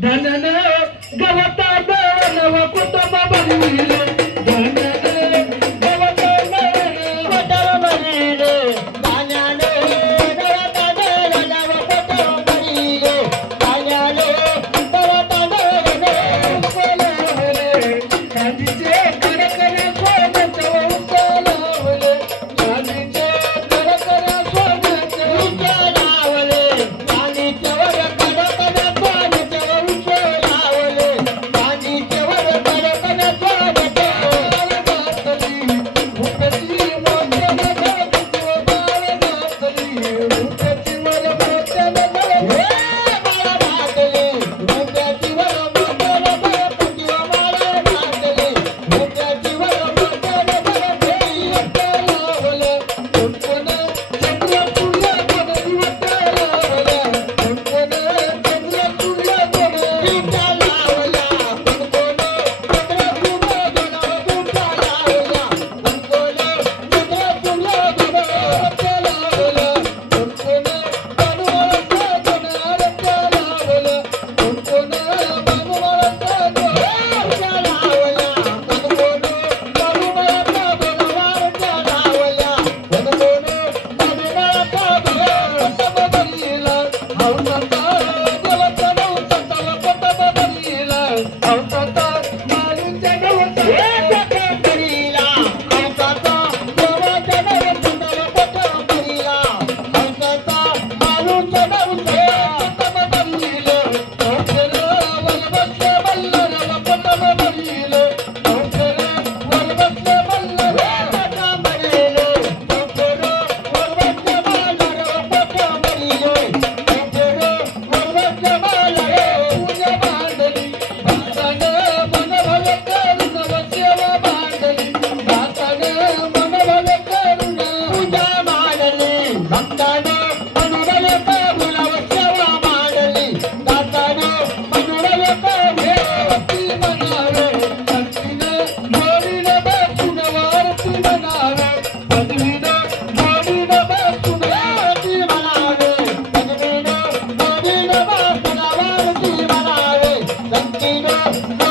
da na na gawata da na wakuta Thank you.